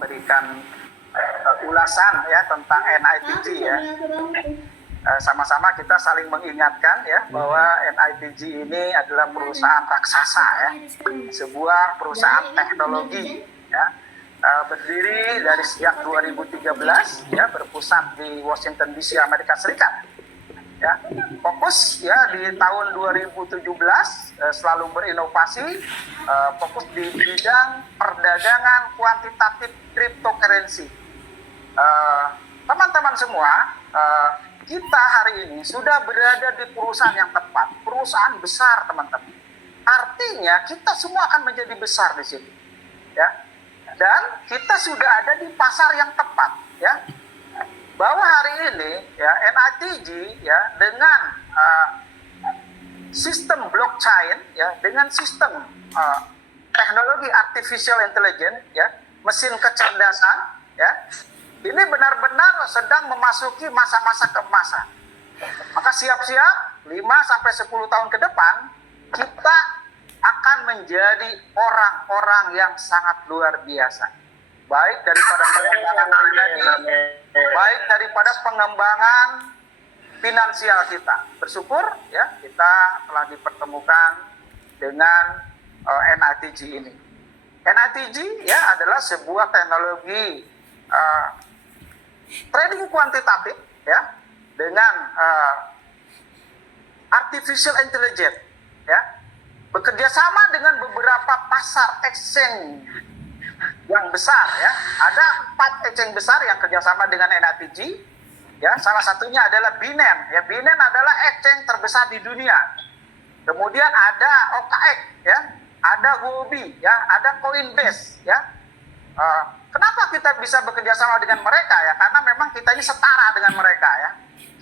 berikan ulasan ya tentang NITG ya. Sama-sama kita saling mengingatkan ya bahwa NITG ini adalah perusahaan raksasa ya, sebuah perusahaan teknologi ya, berdiri dari sejak 2013 ya, berpusat di Washington DC, Amerika Serikat ya. Fokus ya di tahun 2017 selalu berinovasi, fokus di bidang perdagangan kuantitatif cryptocurrency. Teman-teman semua, kita hari ini sudah berada di perusahaan yang tepat, perusahaan besar teman-teman. Artinya kita semua akan menjadi besar di sini, ya. Dan kita sudah ada di pasar yang tepat, ya. Bahwa hari ini, ya, NITG, ya, dengan sistem blockchain, ya, dengan sistem teknologi artificial intelligence, ya, mesin kecerdasan, ya. Ini benar-benar sedang memasuki masa-masa keemasan. Maka siap-siap 5-10 tahun ke depan kita akan menjadi orang-orang yang sangat luar biasa. Baik daripada pengembangan pribadi, baik daripada pengembangan finansial kita. Bersyukur ya kita telah dipertemukan dengan NITG ini. NITG ya adalah sebuah teknologi trading kuantitatif ya dengan artificial intelligence ya, bekerja sama dengan beberapa pasar exchange yang besar ya. Ada 4 exchange besar yang kerjasama dengan NITG ya. Salah satunya adalah Binance ya. Binance adalah exchange terbesar di dunia. Kemudian ada OKX ya, ada Huobi ya, ada Coinbase ya. Kenapa kita bisa bekerja sama dengan mereka ya? Karena memang kita ini setara dengan mereka ya.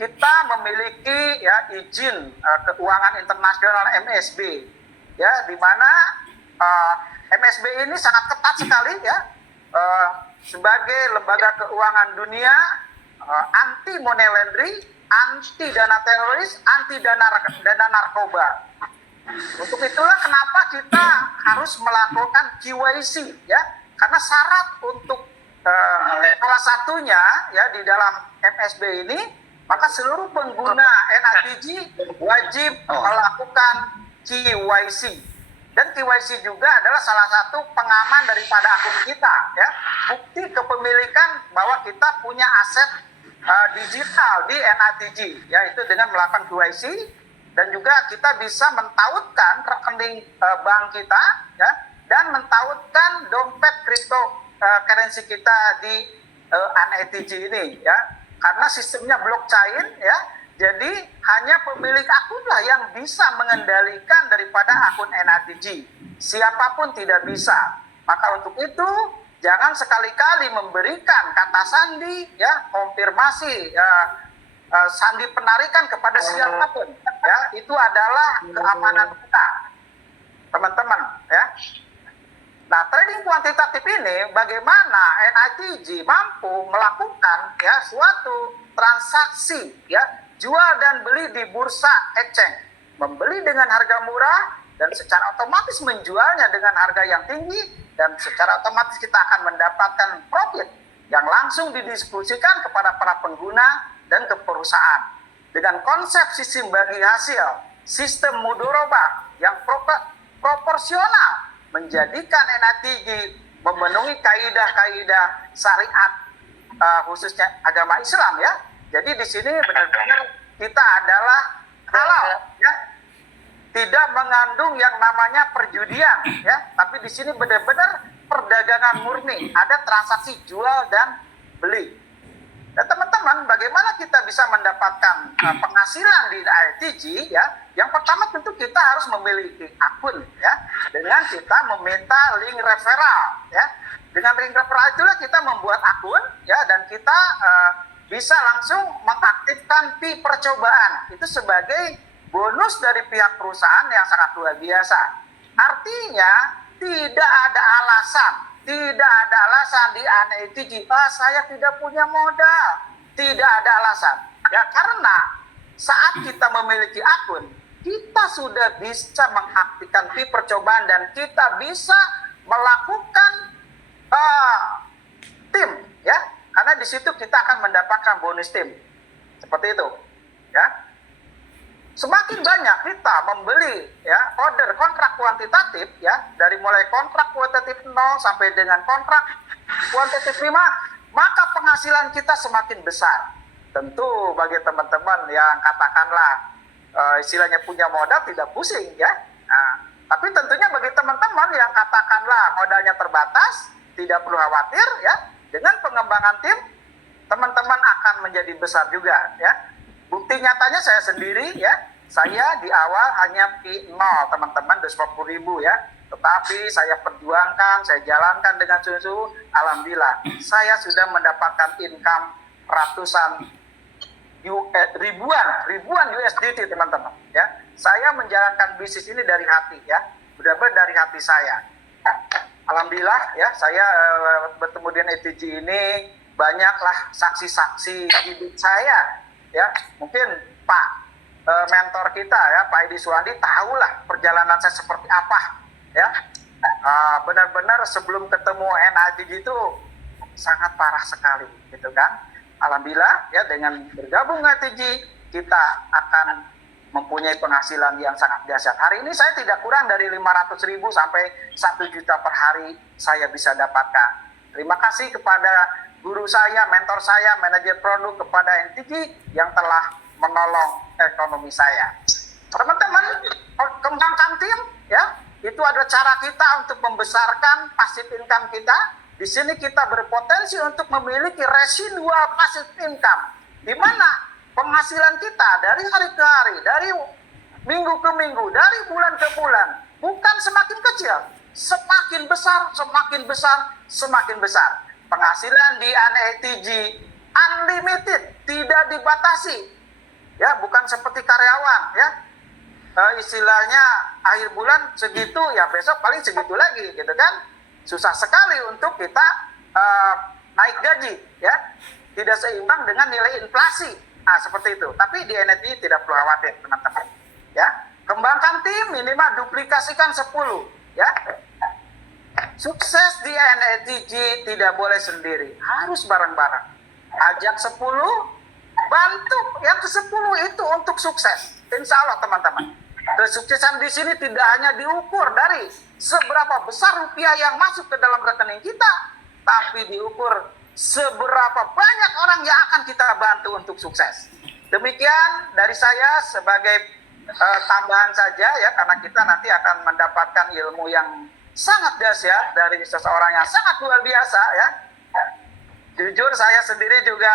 Kita memiliki ya izin keuangan internasional MSB ya, di mana MSB ini sangat ketat sekali ya, sebagai lembaga keuangan dunia, anti money laundering, anti dana teroris, anti dana narkoba. Untuk itulah kenapa kita harus melakukan KYC ya. Karena syarat untuk salah satunya ya di dalam MSB ini, maka seluruh pengguna NITG wajib melakukan KYC. Dan KYC juga adalah salah satu pengaman daripada akun kita ya. Bukti kepemilikan bahwa kita punya aset digital di NITG ya, itu dengan melakukan KYC. Dan juga kita bisa mentautkan rekening bank kita ya, dan mentautkan dompet cryptocurrency kita di NITG ini ya, karena sistemnya blockchain ya, jadi hanya pemilik akun lah yang bisa mengendalikan daripada akun NITG, siapapun tidak bisa. Maka untuk itu jangan sekali-kali memberikan kata sandi ya, konfirmasi sandi penarikan kepada siapapun ya, itu adalah keamanan kita teman-teman ya. Nah, trading kuantitatif ini bagaimana NITG mampu melakukan ya suatu transaksi ya, jual dan beli di bursa exchange, membeli dengan harga murah dan secara otomatis menjualnya dengan harga yang tinggi, dan secara otomatis kita akan mendapatkan profit yang langsung didiskusikan kepada para pengguna dan ke perusahaan dengan konsep sistem bagi hasil, sistem mudoroba yang proporsional, menjadikan NITG memenuhi kaidah-kaidah syariat khususnya agama Islam ya. Jadi di sini benar-benar kita adalah halal ya, tidak mengandung yang namanya perjudian ya, tapi di sini benar-benar perdagangan murni, ada transaksi jual dan beli. Dan teman-teman, bagaimana kita bisa mendapatkan penghasilan di NITG ya? Yang pertama tentu kita harus memiliki akun ya, dengan kita meminta link referral ya. Dengan link referral itulah kita membuat akun ya, dan kita bisa langsung mengaktifkan fee percobaan. Itu sebagai bonus dari pihak perusahaan yang sangat luar biasa. Artinya tidak ada alasan di NITG, saya tidak punya modal. Tidak ada alasan ya, karena saat kita memiliki akun, kita sudah bisa mengaktifkan fee percobaan dan kita bisa melakukan di situ kita akan mendapatkan bonus tim. Seperti itu. Ya. Semakin banyak kita membeli ya order kontrak kuantitatif ya, dari mulai kontrak kuantitatif 0 sampai dengan kontrak kuantitatif 5, maka penghasilan kita semakin besar. Tentu bagi teman-teman yang katakanlah istilahnya punya modal tidak pusing ya. Nah, tapi tentunya bagi teman-teman yang katakanlah modalnya terbatas, tidak perlu khawatir ya. Dengan pengembangan tim, teman-teman akan menjadi besar juga ya. Bukti nyatanya saya sendiri ya, saya di awal hanya P0 teman-teman, 240.000 ya. Tetapi saya perjuangkan, saya jalankan dengan sungguh-sungguh, alhamdulillah saya sudah mendapatkan income ribuan USDT teman-teman ya. Saya menjalankan bisnis ini dari hati ya, benar-benar dari hati saya. Alhamdulillah ya, saya bertemu dengan ETG ini, banyaklah saksi-saksi hidup saya ya. Mungkin Pak mentor kita ya, Pak Edi Suwandi, tahulah perjalanan saya seperti apa ya. Benar-benar sebelum ketemu NATG itu sangat parah sekali gitu kan. Alhamdulillah ya, dengan bergabung NATG kita akan mempunyai penghasilan yang sangat dahsyat. Hari ini saya tidak kurang dari 500.000 sampai 1 juta per hari saya bisa dapatkan. Terima kasih kepada guru saya, mentor saya, manajer produk, kepada NTG yang telah menolong ekonomi saya. Teman-teman, kembangkan tim ya. Itu adalah cara kita untuk membesarkan passive income kita. Di sini kita berpotensi untuk memiliki residual passive income, di mana penghasilan kita dari hari ke hari, dari minggu ke minggu, dari bulan ke bulan, bukan semakin kecil, semakin besar, semakin besar, semakin besar. Penghasilan di NATG unlimited, tidak dibatasi. Ya, bukan seperti karyawan ya. Istilahnya akhir bulan segitu, ya besok paling segitu lagi gitu kan. Susah sekali untuk kita naik gaji ya. Tidak seimbang dengan nilai inflasi. Nah, seperti itu. Tapi di NATG tidak perlu khawatir, teman-teman. Ya, kembangkan tim, minimal duplikasikan 10 ya. Sukses di NATG tidak boleh sendiri, harus bareng-bareng. Ajak 10, bantu yang ke-10 itu untuk sukses. Insya Allah teman-teman. Kesuksesan di sini tidak hanya diukur dari seberapa besar rupiah yang masuk ke dalam rekening kita, tapi diukur seberapa banyak orang yang akan kita bantu untuk sukses. Demikian dari saya sebagai tambahan saja ya, karena kita nanti akan mendapatkan ilmu yang sangat dahsyat dari seseorang yang sangat luar biasa ya. Jujur saya sendiri juga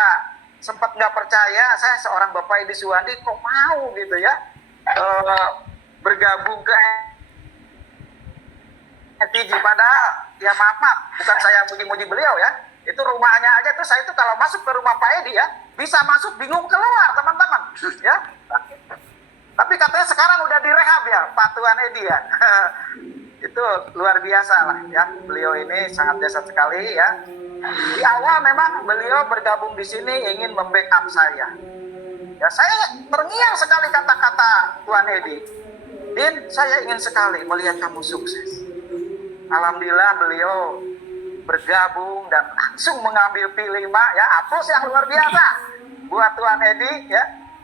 sempat nggak percaya, saya seorang Bapak Edi Suwandi kok mau gitu ya bergabung ke NTG. Padahal ya maaf, bukan saya muji-muji beliau ya, itu rumahnya aja tuh, saya tuh kalau masuk ke rumah Pak Edi ya bisa masuk bingung keluar teman-teman ya. Tapi katanya sekarang udah direhab ya Pak Tuan Edi ya. Itu luar biasa lah ya, beliau ini sangat dahsyat sekali ya. Di awal memang beliau bergabung di sini ingin membackup saya. Ya, saya terngiang sekali kata-kata Tuan Edi. Din, saya ingin sekali melihat kamu sukses. Alhamdulillah beliau bergabung dan langsung mengambil P5 ya, aplaus yang luar biasa buat Tuan Edi ya,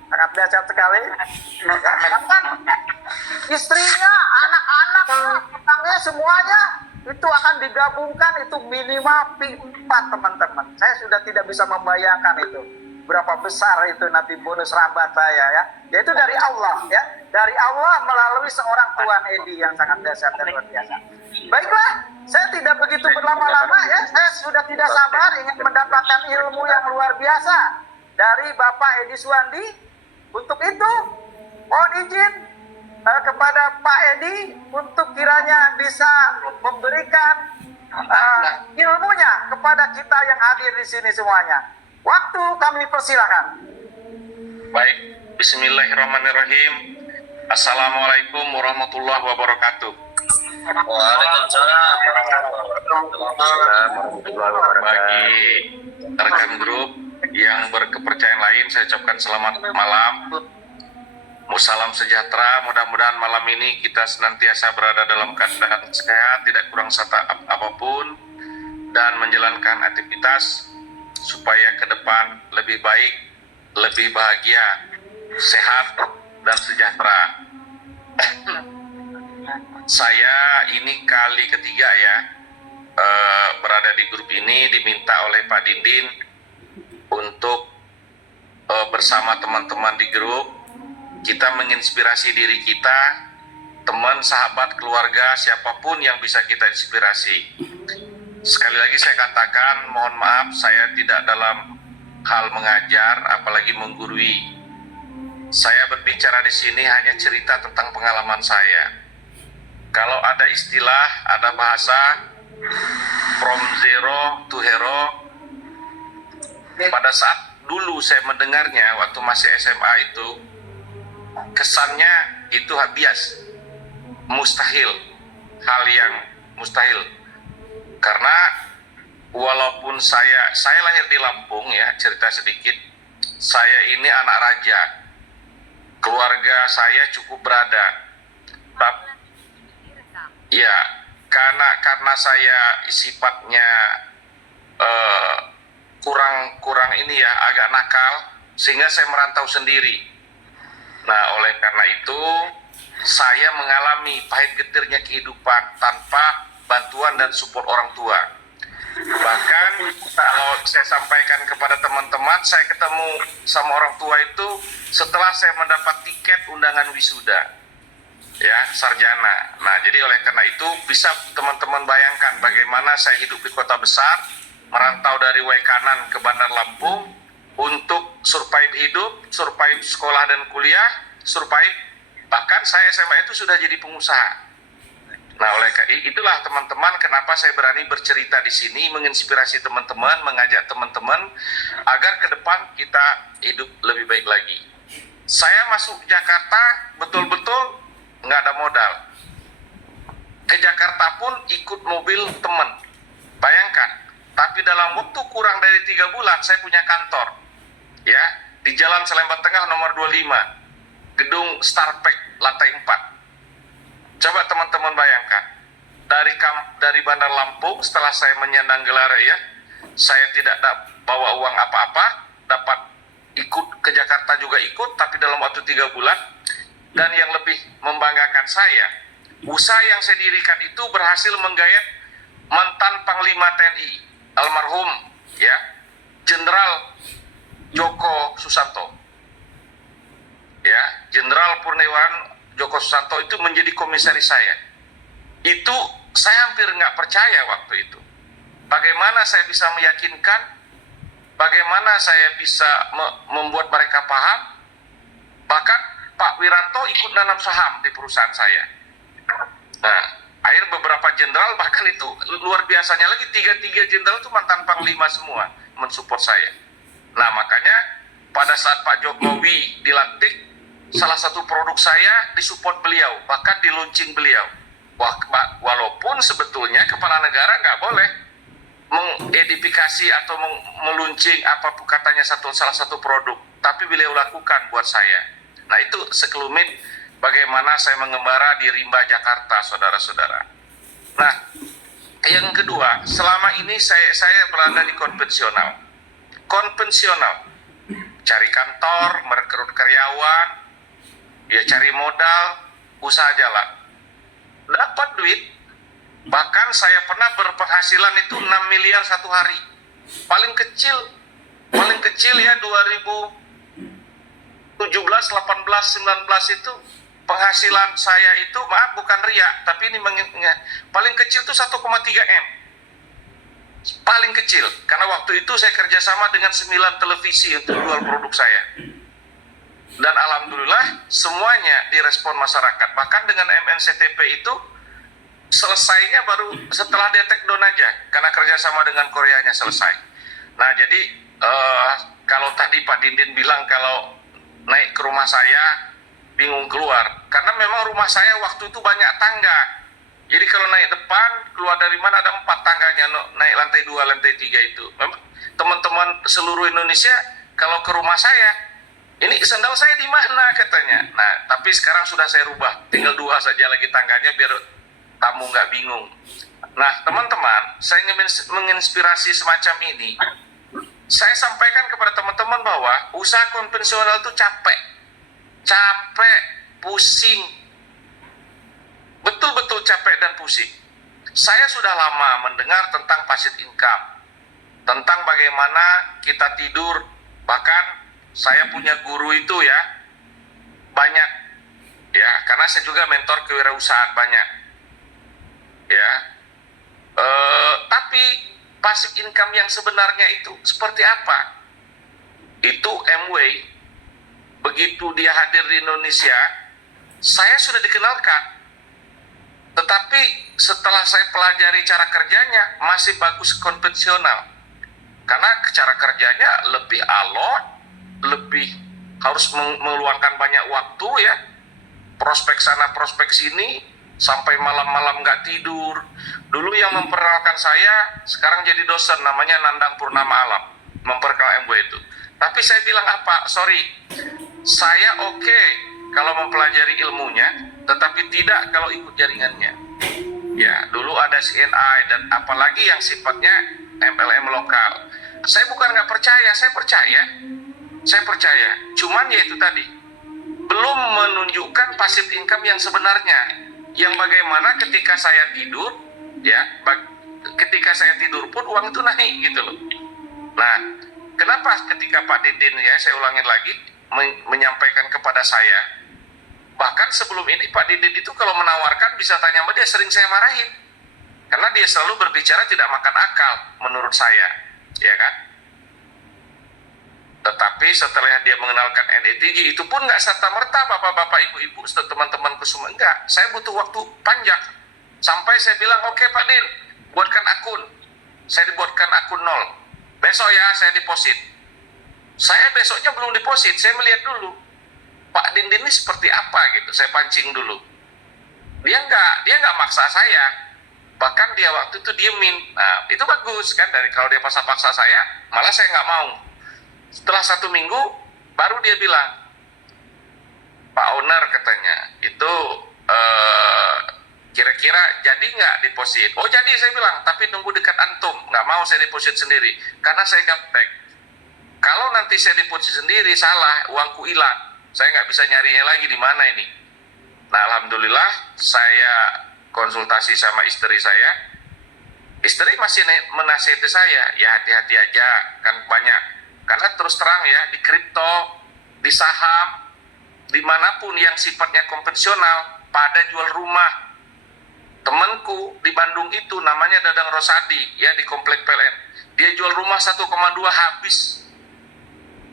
sangat dahsyat sekali. Kan istrinya, anak-anak, tetangga semuanya itu akan digabungkan, itu minimal P4 teman-teman. Saya sudah tidak bisa membayangkan itu berapa besar itu nanti bonus rabat saya ya. Yaitu dari Allah ya, dari Allah melalui seorang Tuan Edi yang sangat dahsyat dan luar biasa. Baiklah, saya tidak begitu berlama-lama ya, saya sudah tidak sabar ingin mendapatkan ilmu yang luar biasa dari Bapak Edi Suwandi. Untuk itu mohon izin kepada Pak Edi untuk kiranya bisa memberikan ilmunya kepada kita yang hadir di sini semuanya. Waktu kami persilakan. Baik, bismillahirrahmanirrahim. Assalamualaikum warahmatullahi wabarakatuh. Waalaikumsalam warahmatullahi wabarakatuh. Bagi rekan grup yang berkepercayaan lain, saya ucapkan selamat malam. Salam sejahtera, mudah-mudahan malam ini kita senantiasa berada dalam keadaan sehat, tidak kurang apapun, dan menjalankan aktivitas supaya ke depan lebih baik, lebih bahagia, sehat, dan sejahtera. Saya ini kali ketiga ya berada di grup ini, diminta oleh Pak Dindin untuk bersama teman-teman di grup kita menginspirasi diri kita, teman, sahabat, keluarga, siapapun yang bisa kita inspirasi. Sekali lagi saya katakan, mohon maaf, saya tidak dalam hal mengajar, apalagi menggurui. Saya berbicara di sini hanya cerita tentang pengalaman saya. Kalau ada istilah, ada bahasa, from zero to hero, pada saat dulu saya mendengarnya, waktu masih SMA itu, kesannya itu bias, mustahil, hal yang mustahil. Karena walaupun saya lahir di Lampung ya, cerita sedikit, saya ini anak raja, keluarga saya cukup berada, ya karena saya sifatnya kurang ini ya, agak nakal, sehingga saya merantau sendiri. Nah, oleh karena itu saya mengalami pahit getirnya kehidupan tanpa bantuan dan support orang tua. Bahkan kalau saya sampaikan kepada teman-teman, saya ketemu sama orang tua itu setelah saya mendapat tiket undangan wisuda, ya, sarjana. Nah, jadi oleh karena itu bisa teman-teman bayangkan bagaimana saya hidup di kota besar, merantau dari Waikanan ke Bandar Lampung untuk survive hidup, survive sekolah dan kuliah, survive bahkan saya SMA itu sudah jadi pengusaha. Nah, oleh itulah teman-teman kenapa saya berani bercerita di sini, menginspirasi teman-teman, mengajak teman-teman agar ke depan kita hidup lebih baik lagi. Saya masuk Jakarta betul-betul nggak ada modal. Ke Jakarta pun ikut mobil teman. Bayangkan, tapi dalam waktu kurang dari 3 bulan saya punya kantor. Ya, di Jalan Salemba Tengah nomor 25. Gedung Starpack lantai 4. Coba teman-teman bayangkan, dari Bandar Lampung setelah saya menyandang gelar ya, saya tidak bawa uang apa-apa, dapat ikut ke Jakarta juga ikut, tapi dalam waktu 3 bulan. Dan yang lebih membanggakan saya, usaha yang saya dirikan itu berhasil menggayat mantan Panglima TNI, almarhum ya, Jenderal Joko Susanto. Ya, Jenderal Purnawirawan Joko Susanto itu menjadi komisaris saya. Itu saya hampir nggak percaya waktu itu. Bagaimana saya bisa meyakinkan, bagaimana saya bisa membuat mereka paham, bahkan Pak Wiranto ikut nanam saham di perusahaan saya. Nah, akhir beberapa jenderal bahkan itu luar biasanya lagi, 3 jenderal itu mantan Panglima semua mensupport saya. Nah, makanya pada saat Pak Jokowi dilantik, salah satu produk saya disupport beliau, bahkan di launching beliau. Walaupun sebetulnya kepala negara nggak boleh mengedifikasi atau meluncing apapun katanya salah satu produk, tapi beliau lakukan buat saya. Nah, itu sekelumit bagaimana saya mengembara di Rimba, Jakarta, saudara-saudara. Nah, yang kedua, selama ini saya berada di konvensional, cari kantor, merekrut karyawan, ya cari modal, usaha jalan, dapat duit. Bahkan saya pernah berpenghasilan itu 6 miliar satu hari. Paling kecil ya 2017, 18, 19 itu penghasilan saya itu, maaf bukan riak, tapi ini paling kecil itu 1,3 M. Paling kecil, karena waktu itu saya kerjasama dengan 9 televisi untuk jual produk saya. Dan alhamdulillah semuanya direspon masyarakat. Bahkan dengan MNCTP itu selesainya baru setelah detek down aja, karena kerjasama dengan Koreanya selesai. Nah, jadi kalau tadi Pak Dindin bilang kalau naik ke rumah saya bingung keluar, karena memang rumah saya waktu itu banyak tangga. Jadi kalau naik depan, keluar dari mana ada 4 tangganya, naik lantai 2, lantai 3 itu. Memang teman-teman seluruh Indonesia kalau ke rumah saya, ini sendal saya di mana katanya. Nah, tapi sekarang sudah saya rubah, tinggal 2 saja lagi tangganya biar tamu nggak bingung. Nah, teman-teman, saya ingin menginspirasi semacam ini. saya sampaikan kepada teman-teman bahwa usaha konvensional itu capek, pusing, betul-betul capek dan pusing. Saya sudah lama mendengar tentang passive income, tentang bagaimana kita tidur, bahkan saya punya guru itu ya, banyak ya, karena saya juga mentor kewirausahaan banyak ya. Tapi passive income yang sebenarnya itu seperti apa? Itu Amway, begitu dia hadir di Indonesia, saya sudah dikenalkan. Tetapi setelah saya pelajari cara kerjanya, masih bagus konvensional. Karena cara kerjanya lebih alot, lebih harus meluangkan banyak waktu ya. Prospek sana, prospek sini, sampai malam-malam nggak tidur. Dulu yang memperkenalkan saya, sekarang jadi dosen, namanya Nandang Purnama Alam, memperkenalkan MW itu. Tapi saya bilang apa? Sorry, saya oke kalau mempelajari ilmunya, tetapi tidak kalau ikut jaringannya. Ya, dulu ada CNI dan apalagi yang sifatnya MLM lokal. Saya bukan nggak percaya, saya percaya. Cuman ya itu tadi, belum menunjukkan passive income yang sebenarnya, yang bagaimana ketika saya tidur ya, ketika saya tidur pun uang itu naik gitu loh. Nah, kenapa ketika Pak Didin ya, saya ulangin lagi, menyampaikan kepada saya, bahkan sebelum ini Pak Didin itu kalau menawarkan bisa tanya sama dia, sering saya marahin karena dia selalu berbicara tidak makan akal menurut saya, ya kan? Tetapi setelah dia mengenalkan NETG, itu pun nggak serta-merta bapak-bapak, ibu-ibu, teman-temanku semua, enggak. Saya butuh waktu panjang. Sampai saya bilang, oke Pak Din, buatkan akun. Saya dibuatkan akun 0. Besok ya saya deposit. Saya besoknya belum deposit, saya melihat dulu. Pak Din ini seperti apa gitu, saya pancing dulu. Dia nggak maksa saya. Bahkan dia waktu itu diemin. Nah, itu bagus kan, dari kalau dia paksa-paksa saya, malah saya nggak mau. Setelah 1 minggu, baru dia bilang, Pak Owner katanya, itu kira-kira jadi nggak deposit? Oh jadi, saya bilang, tapi tunggu dekat antum, nggak mau saya deposit sendiri, karena saya gaptek. Kalau nanti saya deposit sendiri, salah, uangku hilang, saya nggak bisa nyarinya lagi di mana ini. Nah alhamdulillah, saya konsultasi sama istri saya, istri masih menasihati saya, ya hati-hati aja, kan banyak. Karena terus terang ya, di kripto, di saham, dimanapun yang sifatnya konvensional, pada jual rumah. Temanku di Bandung itu namanya Dadang Rosadi, ya di Komplek PLN. Dia jual rumah 1,2 habis.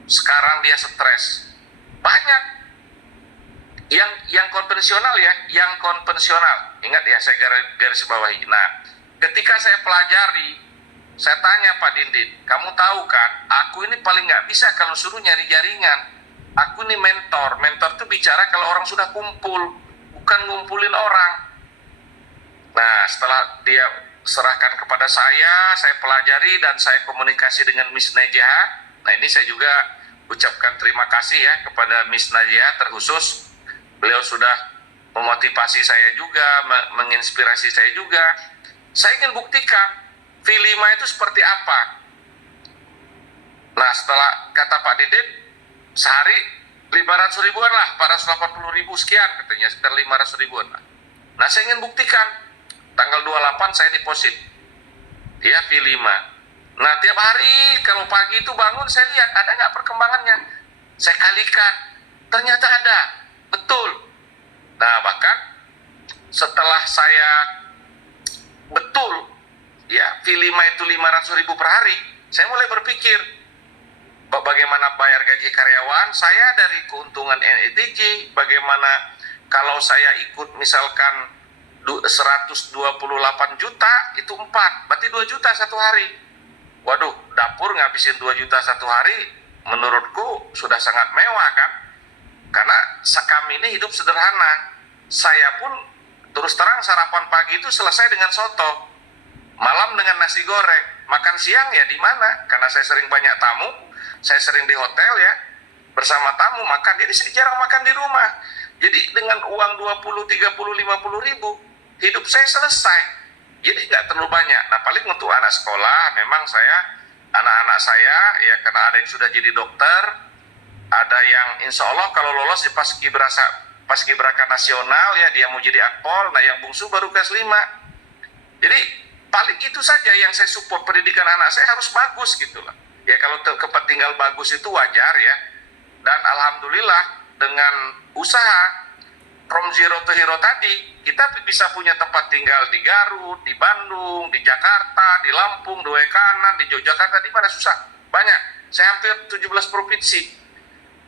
Sekarang dia stres. Banyak. Yang konvensional ya, yang konvensional. Ingat ya, saya garis bawahi. Nah, ketika saya pelajari, saya tanya Pak Dindin, kamu tahu kan, aku ini paling nggak bisa kalau suruh nyari jaringan. Aku ini mentor. Mentor itu bicara kalau orang sudah kumpul, bukan ngumpulin orang. Nah, setelah dia serahkan kepada saya pelajari dan saya komunikasi dengan Miss Najah. Nah, ini saya juga ucapkan terima kasih ya kepada Miss Najah terkhusus. Beliau sudah memotivasi saya juga, menginspirasi saya juga. Saya ingin buktikan V5 itu seperti apa. Nah setelah kata Pak Didin, sehari 500 ribuan lah, 480 ribu sekian katanya, sekitar 500 ribuan lah. Nah saya ingin buktikan, tanggal 28 saya deposit ya V5. Nah tiap hari kalau pagi itu bangun, saya lihat ada nggak perkembangannya, saya kalikan, ternyata ada, betul. Nah bahkan setelah saya betul ya V5 itu 500 ribu per hari, saya mulai berpikir bagaimana bayar gaji karyawan saya dari keuntungan NETG, bagaimana kalau saya ikut misalkan 128 juta itu 4, berarti 2 juta satu hari. Waduh, dapur ngabisin 2 juta satu hari menurutku sudah sangat mewah kan, karena kami ini hidup sederhana. Saya pun terus terang sarapan pagi itu selesai dengan soto, malam dengan nasi goreng, makan siang ya di mana? Karena saya sering banyak tamu, saya sering di hotel ya, bersama tamu makan, jadi saya jarang makan di rumah. Jadi dengan uang 20, 30, 50 ribu, hidup saya selesai. Jadi nggak terlalu banyak. Nah paling untuk anak sekolah, memang saya anak-anak saya, ya karena ada yang sudah jadi dokter, ada yang insya Allah kalau lolos di Paskibraka nasional ya dia mau jadi akpol, nah yang bungsu baru kelas 5. Jadi paling itu saja yang saya support, pendidikan anak saya harus bagus gitu lah. Ya kalau tinggal bagus itu wajar ya. Dan alhamdulillah dengan usaha from zero to hero tadi, kita bisa punya tempat tinggal di Garut, di Bandung, di Jakarta, di Lampung, di Kanan, di Yogyakarta, di mana susah. Banyak. Saya hampir 17 provinsi.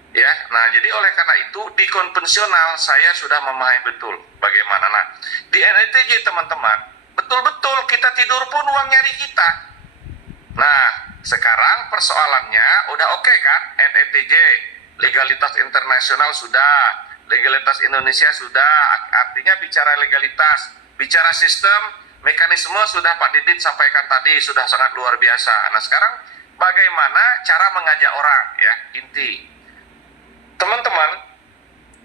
Ya, nah jadi oleh karena itu di konvensional saya sudah memahami betul bagaimana. Nah, di NETJ teman-teman, betul-betul kita tidur pun uang nyari kita. Nah, sekarang persoalannya udah oke kan? NETJ, legalitas internasional sudah, legalitas Indonesia sudah, artinya bicara legalitas, bicara sistem, mekanisme sudah Pak Didit sampaikan tadi, sudah sangat luar biasa. Nah sekarang bagaimana cara mengajak orang ya, inti. Teman-teman,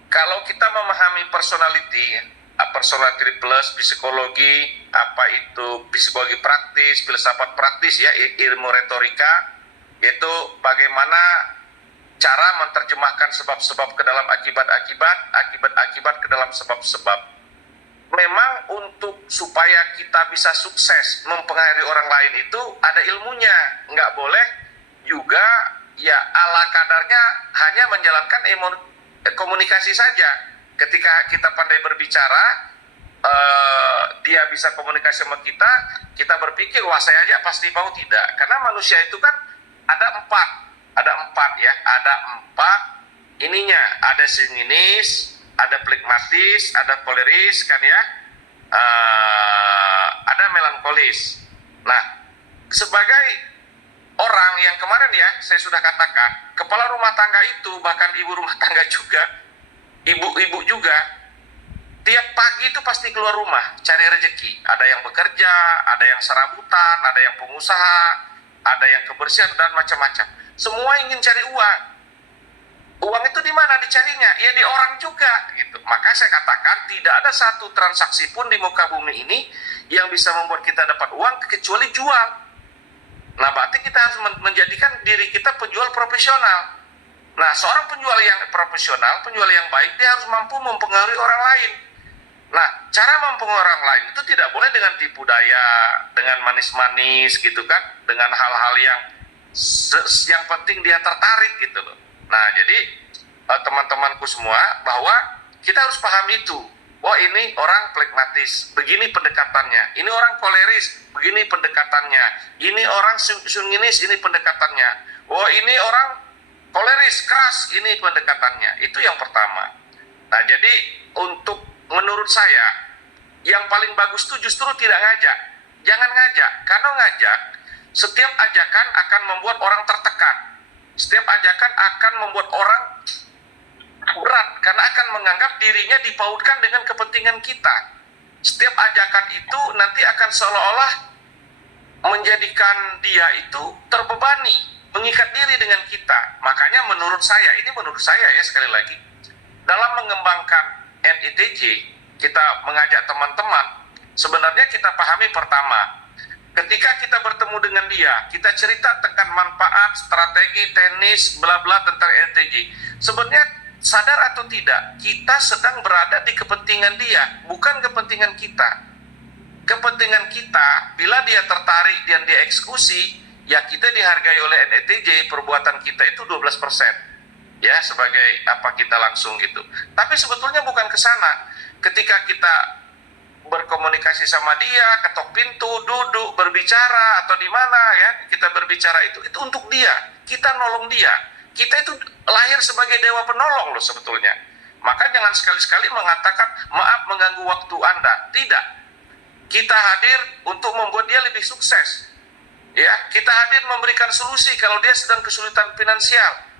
kalau kita memahami personality plus psikologi, apa itu psikologi praktis, filsafat praktis ya, ilmu retorika, yaitu bagaimana cara menerjemahkan sebab-sebab ke dalam akibat-akibat, akibat-akibat ke dalam sebab-sebab. Memang untuk supaya kita bisa sukses mempengaruhi orang lain itu ada ilmunya, nggak boleh juga ya ala kadarnya hanya menjalankan komunikasi saja. Ketika kita pandai berbicara, dia bisa komunikasi sama kita, kita berpikir wah saya aja pasti mau, tidak. Karena manusia itu kan ada empat ya, ada empat ininya, ada singinis, ada flegmatis, ada koleris kan ya, ada melankolis. Nah, sebagai orang yang kemarin ya saya sudah katakan, kepala rumah tangga itu, bahkan ibu rumah tangga juga, ibu-ibu juga, tiap pagi itu pasti keluar rumah cari rezeki. Ada yang bekerja, ada yang serabutan, ada yang pengusaha, ada yang kebersihan dan macam-macam. Semua ingin cari uang. Uang itu di mana dicarinya? Ya di orang juga gitu. Maka saya katakan tidak ada satu transaksi pun di muka bumi ini yang bisa membuat kita dapat uang kecuali jual. Nah, berarti kita harus menjadikan diri kita penjual profesional. Nah, seorang penjual yang profesional, penjual yang baik, dia harus mampu mempengaruhi orang lain. Nah, cara mempengaruhi orang lain itu tidak boleh dengan tipu daya, dengan manis-manis gitu kan, dengan hal-hal yang penting dia tertarik gitu loh. Nah, jadi teman-temanku semua, bahwa kita harus paham itu. Wah, ini orang flegmatis, begini pendekatannya. Ini orang koleris, begini pendekatannya. Ini orang sunginis, ini pendekatannya. Wah, ini orang koleris, keras, ini pendekatannya. Itu yang pertama. Nah, jadi untuk menurut saya, yang paling bagus itu justru tidak ngajak. Jangan ngajak. Karena ngajak, setiap ajakan akan membuat orang tertekan. Setiap ajakan akan membuat orang berat, karena akan menganggap dirinya dipautkan dengan kepentingan kita. Setiap ajakan itu nanti akan seolah-olah menjadikan dia itu terbebani, mengikat diri dengan kita. Makanya menurut saya, ini menurut saya ya sekali lagi, dalam mengembangkan NETJ, kita mengajak teman-teman, sebenarnya kita pahami pertama, ketika kita bertemu dengan dia, kita cerita tentang manfaat, strategi, teknis, bla-bla tentang NETJ. Sebenarnya sadar atau tidak, kita sedang berada di kepentingan dia, bukan kepentingan kita. Kepentingan kita, bila dia tertarik dan dia eksekusi, ya kita dihargai oleh NETJ, perbuatan kita itu 12%. Ya, sebagai apa kita langsung gitu. Tapi sebetulnya bukan ke sana. Ketika kita berkomunikasi sama dia, ketok pintu, duduk, berbicara, atau di mana ya, kita berbicara itu untuk dia. Kita nolong dia. Kita itu lahir sebagai dewa penolong loh sebetulnya. Maka jangan sekali-sekali mengatakan, maaf mengganggu waktu Anda. Tidak. Kita hadir untuk membuat dia lebih sukses. Ya, kita hadir memberikan solusi kalau dia sedang kesulitan finansial.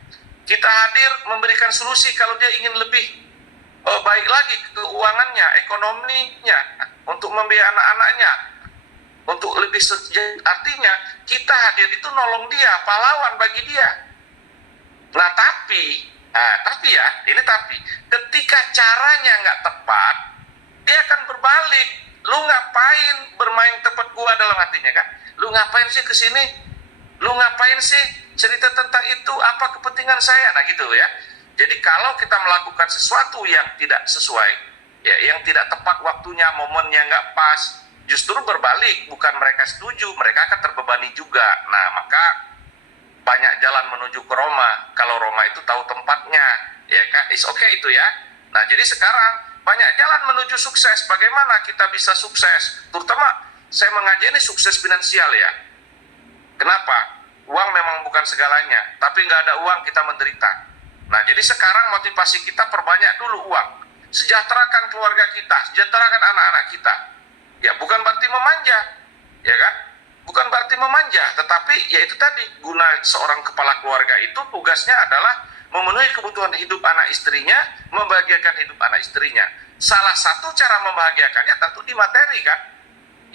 Kita hadir memberikan solusi kalau dia ingin lebih baik lagi keuangannya, ekonominya, untuk membiayai anak-anaknya, untuk lebih artinya kita hadir itu nolong dia, pahlawan bagi dia. Nah tapi ya, ini tapi, ketika caranya nggak tepat, dia akan berbalik. Lu ngapain bermain tepat gua, dalam hatinya kan? Lu ngapain sih kesini? Lu ngapain sih cerita tentang itu? Apa kepentingan saya? Nah gitu ya. Jadi kalau kita melakukan sesuatu yang tidak sesuai, ya, yang tidak tepat waktunya, momennya nggak pas, justru berbalik, bukan mereka setuju, mereka akan terbebani juga. Nah maka banyak jalan menuju ke Roma. Kalau Roma itu tahu tempatnya, ya kan? It's okay itu ya. Nah jadi sekarang banyak jalan menuju sukses. Bagaimana kita bisa sukses? Terutama saya mengaji ini sukses finansial ya. Kenapa? Uang memang bukan segalanya, tapi nggak ada uang kita menderita. Nah, jadi sekarang motivasi kita perbanyak dulu uang. Sejahterakan keluarga kita, sejahterakan anak-anak kita. Ya, bukan berarti memanja, ya kan? Bukan berarti memanja, tetapi ya itu tadi, guna seorang kepala keluarga itu tugasnya adalah memenuhi kebutuhan hidup anak istrinya, membahagiakan hidup anak istrinya. Salah satu cara membahagiakannya tentu di materi kan?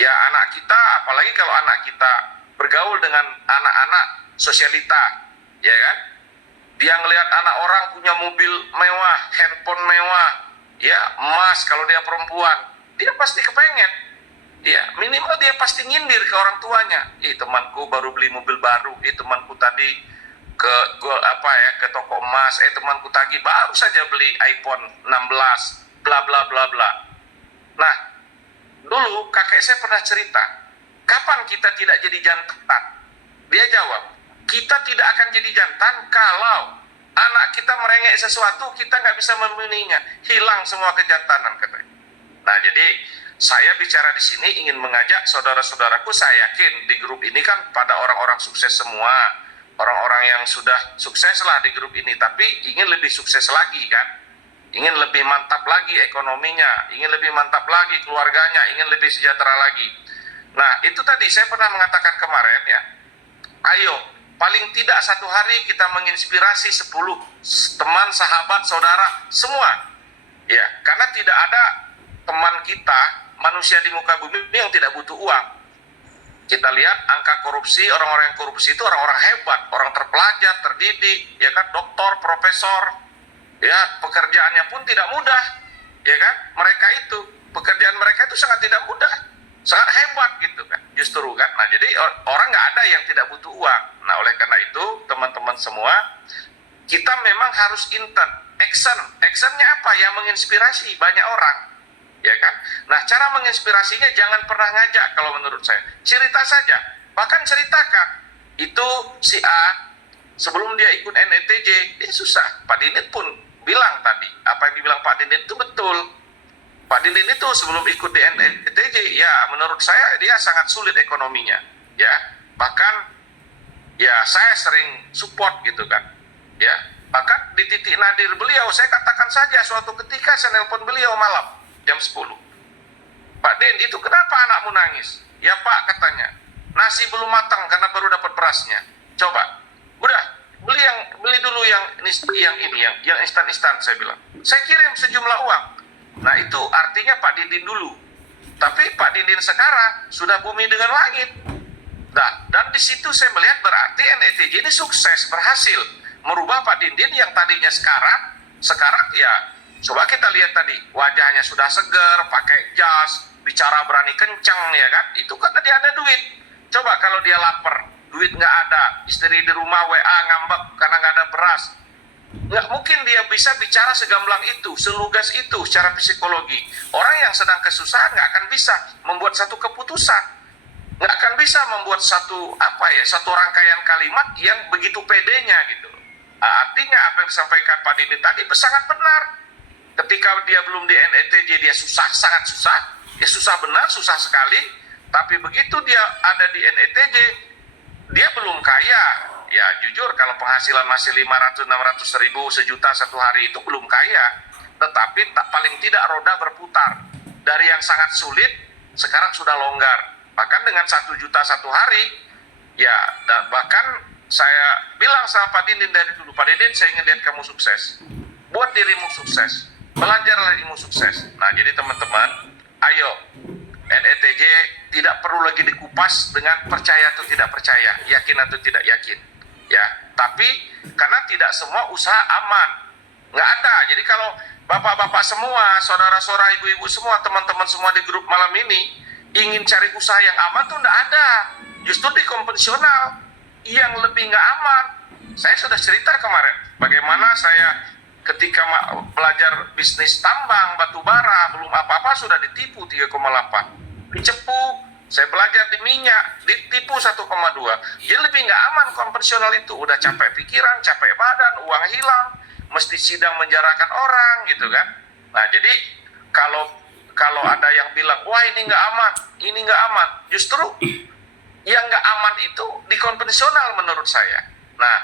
Ya, anak kita, apalagi kalau anak kita bergaul dengan anak-anak sosialita, ya kan? Dia ngelihat anak orang punya mobil mewah, handphone mewah, ya emas kalau dia perempuan, dia pasti kepengen. Ya minimal dia pasti nyindir ke orang tuanya. Temanku baru beli mobil baru, temanku tadi ke toko emas, temanku tadi baru saja beli iPhone 16, bla bla bla bla. Nah, dulu kakek saya pernah cerita, kapan kita tidak jadi jantan? Dia jawab, kita tidak akan jadi jantan kalau anak kita merengek sesuatu, kita nggak bisa memenuhinya, hilang semua kejantanan katanya. Nah, jadi saya bicara di sini ingin mengajak saudara-saudaraku, saya yakin di grup ini kan pada orang-orang sukses semua, orang-orang yang sudah sukses lah di grup ini, tapi ingin lebih sukses lagi kan, ingin lebih mantap lagi ekonominya, ingin lebih mantap lagi keluarganya, ingin lebih sejahtera lagi. Nah, itu tadi saya pernah mengatakan kemarin ya, ayo paling tidak satu hari kita menginspirasi 10 teman, sahabat, saudara, semua. Ya, karena tidak ada teman kita, manusia di muka bumi yang tidak butuh uang. Kita lihat angka korupsi, orang-orang yang korupsi itu orang-orang hebat, orang terpelajar, terdidik, ya kan, doktor, profesor, ya, pekerjaannya pun tidak mudah, ya kan, mereka itu, pekerjaan mereka itu sangat tidak mudah, sangat hebat gitu kan, justru kan. Nah jadi orang nggak ada yang tidak butuh uang. Nah oleh karena itu teman-teman semua, kita memang harus actionnya apa? Yang menginspirasi banyak orang, ya kan. Nah cara menginspirasinya jangan pernah ngajak, kalau menurut saya cerita saja, bahkan ceritakan itu si A sebelum dia ikut NETJ dia susah. Pak Didit pun bilang tadi, apa yang dibilang Pak Didit itu betul. Pak Didin itu sebelum ikut di NETJ, ya menurut saya dia sangat sulit ekonominya, ya. Bahkan ya saya sering support gitu kan, ya. Bahkan di titik nadir beliau, saya katakan saja suatu ketika saya nelpon beliau malam jam 10. Pak Din, itu kenapa anakmu nangis? Ya Pak, katanya, nasi belum matang karena baru dapat berasnya. Coba, udah beli dulu yang instan, saya bilang. Saya kirim sejumlah uang. Nah itu artinya Pak Didin dulu. Tapi Pak Didin sekarang sudah bumi dengan langit. Nah, dan di situ saya melihat berarti NETJ ini sukses, berhasil merubah Pak Didin yang tadinya sekarang ya coba kita lihat tadi, wajahnya sudah segar, pakai jas, bicara berani kencang ya kan. Itu kan dia ada duit. Coba kalau dia lapar, duit nggak ada, istri di rumah WA ngambek karena nggak ada beras. Nggak mungkin dia bisa bicara segamblang itu, selugas itu secara psikologi. Orang yang sedang kesusahan nggak akan bisa membuat satu keputusan, nggak akan bisa membuat satu rangkaian kalimat yang begitu pedenya gitu. Artinya apa yang disampaikan Pak Dini tadi sangat benar. Ketika dia belum di NETJ dia sangat susah, ya susah benar, susah sekali. Tapi begitu dia ada di NETJ, dia belum kaya. Ya jujur kalau penghasilan masih 500-600 ribu, sejuta satu hari itu belum kaya. Tetapi paling tidak roda berputar. Dari yang sangat sulit sekarang sudah longgar. Bahkan dengan 1 juta satu hari, ya dan bahkan saya bilang sama Pak Didin dari dulu, Pak Didin saya ingin lihat kamu sukses. Buat dirimu sukses, belajarlah dirimu sukses. Nah jadi teman-teman, ayo NETJ tidak perlu lagi dikupas dengan percaya atau tidak percaya, yakin atau tidak yakin. Ya, tapi karena tidak semua usaha aman, nggak ada. Jadi kalau bapak-bapak semua, saudara-saudara, ibu-ibu semua, teman-teman semua di grup malam ini ingin cari usaha yang aman tuh nggak ada. Justru di konvensional, yang lebih nggak aman. Saya sudah cerita kemarin bagaimana saya ketika belajar bisnis tambang batu bara belum apa-apa sudah ditipu 3,8, dicepu. Saya belajar di minyak ditipu 1,2. Jadi lebih nggak aman konvensional itu. Udah capek pikiran, capek badan, uang hilang, mesti sidang menjarakan orang gitu kan. Nah jadi kalau ada yang bilang wah ini nggak aman, ini nggak aman, justru yang nggak aman itu di konvensional menurut saya. Nah,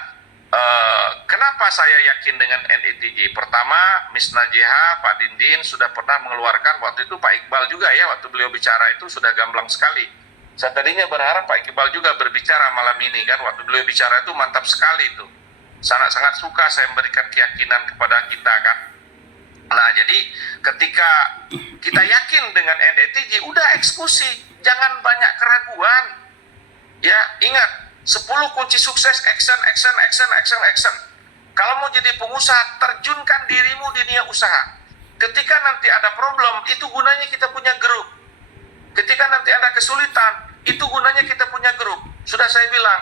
kenapa saya yakin dengan NETJ? Pertama, Miss Najeha, Pak Dindin sudah pernah mengeluarkan, waktu itu Pak Iqbal juga ya, waktu beliau bicara itu sudah gamblang sekali. Saya tadinya berharap Pak Iqbal juga berbicara malam ini kan, waktu beliau bicara itu mantap sekali itu. Sangat-sangat suka saya memberikan keyakinan kepada kita kan. Nah, jadi ketika kita yakin dengan NETJ, udah eksekusi, jangan banyak keraguan. Ya, ingat, 10 kunci sukses, action. Kalau mau jadi pengusaha, terjunkan dirimu di dunia usaha. Ketika nanti ada problem, itu gunanya kita punya grup. Ketika nanti ada kesulitan, itu gunanya kita punya grup. Sudah saya bilang,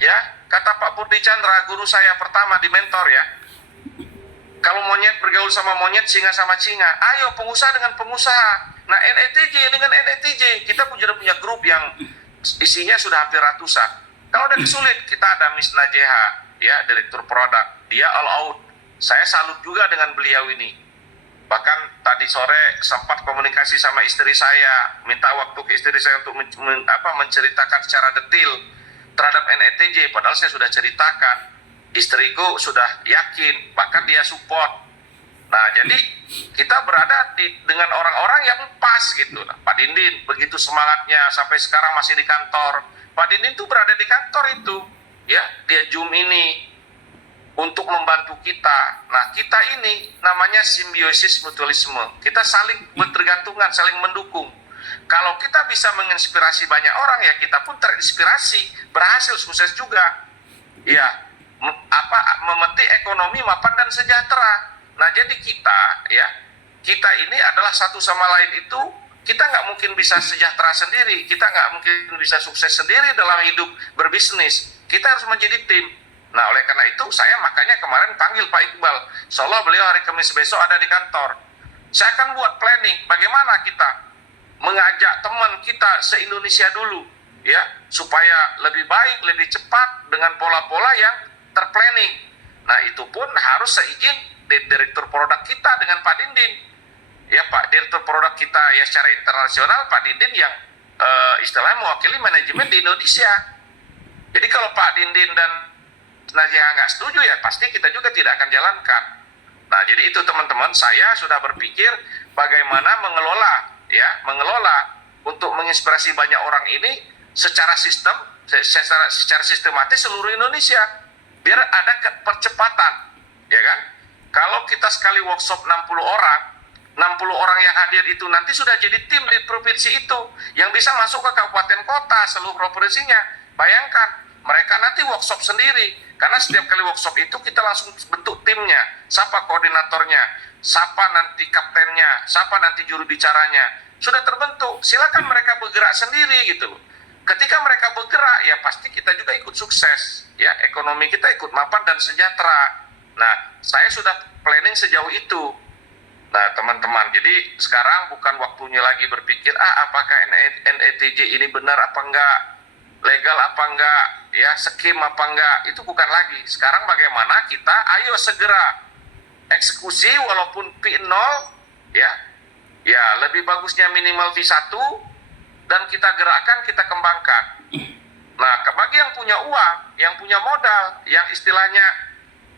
ya, kata Pak Budi Chandra, guru saya pertama di mentor ya, kalau monyet bergaul sama monyet, singa sama singa, ayo pengusaha dengan pengusaha. Nah, NETJ dengan NETJ, kita punya grup yang isinya sudah hampir ratusan. Kalau ada kesulit, kita ada Miss Najeha, ya, direktur produk, dia all out. Saya salut juga dengan beliau ini. Bahkan tadi sore sempat komunikasi sama istri saya, minta waktu ke istri saya untuk menceritakan secara detail terhadap NETJ, padahal saya sudah ceritakan. Istriku sudah yakin, bahkan dia support. Nah, jadi kita berada dengan orang-orang yang pas gitu. Nah, Pak Dindin begitu semangatnya sampai sekarang masih di kantor. Pak Dindin tuh berada di kantor itu, ya, dia Zoom ini untuk membantu kita. Nah, kita ini namanya simbiosis mutualisme. Kita saling bertergantungan, saling mendukung. Kalau kita bisa menginspirasi banyak orang, ya kita pun terinspirasi, berhasil sukses juga. Ya, memetik ekonomi mapan dan sejahtera. Nah, jadi kita ini adalah satu sama lain itu, kita nggak mungkin bisa sejahtera sendiri, kita nggak mungkin bisa sukses sendiri dalam hidup berbisnis. Kita harus menjadi tim. Nah, oleh karena itu saya makanya kemarin panggil Pak Iqbal. Insyaallah beliau hari Kamis besok ada di kantor. Saya akan buat planning bagaimana kita mengajak teman kita se-Indonesia dulu, ya, supaya lebih baik, lebih cepat dengan pola-pola yang terplanning. Nah, itu pun harus seizin direktur produk kita dengan Pak Dindin. Ya, Pak direktur produk kita ya secara internasional, Pak Dindin yang istilahnya mewakili manajemen di Indonesia. Jadi kalau Pak Dindin dan Najeha nggak setuju, ya pasti kita juga tidak akan jalankan. Nah, jadi itu teman-teman, saya sudah berpikir bagaimana mengelola untuk menginspirasi banyak orang ini secara sistematis seluruh Indonesia, biar ada percepatan, ya kan? Kalau kita sekali workshop 60 orang yang hadir itu nanti sudah jadi tim di provinsi itu yang bisa masuk ke kabupaten kota seluruh provinsinya. Bayangkan, mereka nanti workshop sendiri, karena setiap kali workshop itu kita langsung bentuk timnya, siapa koordinatornya, siapa nanti kaptennya, siapa nanti juru bicaranya, sudah terbentuk. Silakan mereka bergerak sendiri gitu. Ketika mereka bergerak, ya pasti kita juga ikut sukses, ya, ekonomi kita ikut mapan dan sejahtera. Nah, saya sudah planning sejauh itu. Nah, teman-teman, jadi sekarang bukan waktunya lagi berpikir, apakah NETJ ini benar apa enggak, legal apa enggak, ya, skim apa enggak, itu bukan lagi. Sekarang bagaimana kita, ayo segera eksekusi walaupun P0, ya, lebih bagusnya minimal V1, dan kita gerakkan, kita kembangkan. Nah, bagi yang punya uang, yang punya modal, yang istilahnya,